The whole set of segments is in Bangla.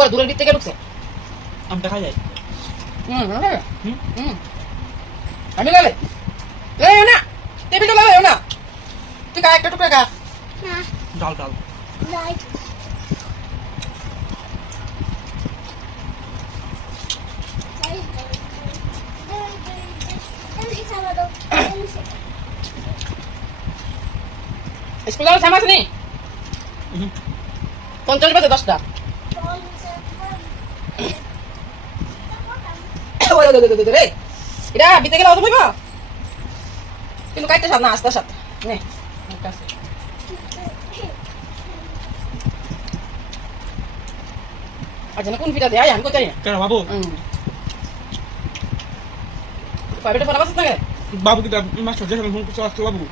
করে দূরের দিক থেকে ঢুকছে? আমটা খাই যায়। হুম আমি লালে এই না। টেবিলটা লালে না। তুই খা একটা টুকরা খা। ডাল ডাল। স্কুল যাওয়ার আসেনি হুম পঞ্চাশ বাজে দশটা। রে এটা বিতে গেলে অত বইব কিন্তু কাইতে সাত না আস্তে সাত নে যেন কোন ফিটা দেয় আমি কোথায় কেন বাবু প্রাইভেটে পড়া বাসত না বাবু কি মাস্টার যেখানে ফোন করছে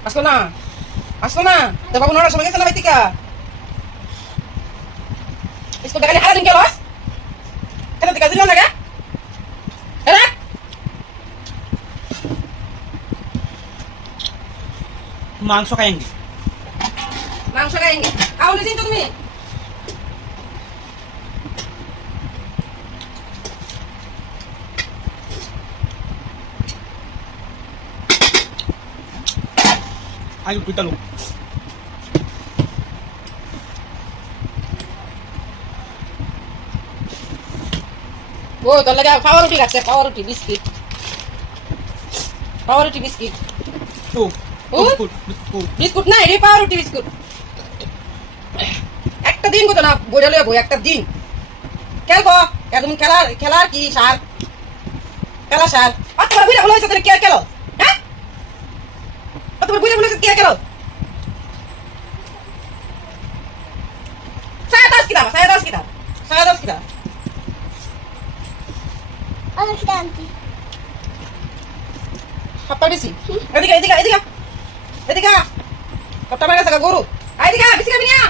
আসতো না না তো বাবু নড়ার সময় গেছে না বাইতিকা থেকে দিল না গে হ্যাঁ মাংস খাই মাংস তো তুমি। আগে তুই তালু ও তোর লাগে পাওয়া রুটি খাচ্ছে রুটি বিস্কিট। পাওয়া রুটি বিস্কিট? ও বিস্কুট না এটাই পাওয়া রুটি বিস্কুট একটা দিন কত না বইটা লইয়া বই একটা দিন খেলবো একদম খেলার খেলার কি সার খেলা সার অত বড় বুড়া হয়েছে তোর কে খেলো হ্যাঁ অত বড় বুড়া হয়েছে কে খেলো saya tahu kita saya tahu kita saya tahu kita apa di sini এদিকে এদিকে এদিকে এদিকে কত মারা থাকা গরু? এদিকে বেশি খাবি না।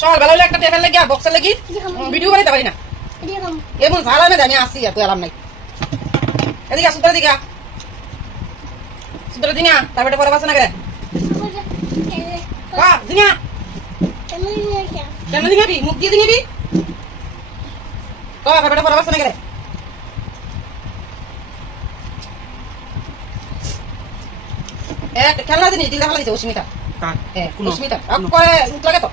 সকাল বেলা হলে একটা টেবিল লাগি বক্সের লাগি ভিডিও বানাইতে পারি না। এমন ঝাল আমি জানি আসছি আর তুই আলাম নাই। এদিকে সুতরা দিকে সুতরা দিঙা তারপরে পরে বাসনা করে বাহ দিঙা কেন দিঙাবি মুখ দিয়ে কয় তারপরে পরে বাসনা করে এক খেলনা জিনিস দিলে ভালো দিছে অস্মিতা হ্যাঁ অস্মিতা আপ করে লাগে তো?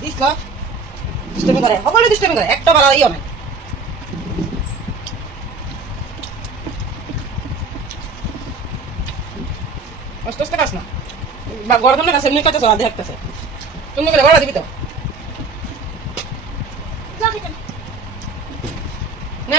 বুঝলা দুষ্টমি করে সকলে দুষ্টমি করে একটা ভালো ইয়ে নাই। আস্তে আস্তে কাজ না। বা সেমনি কাছে চলা দেখতেছে তুমি করে গড়া দিবি তো? না।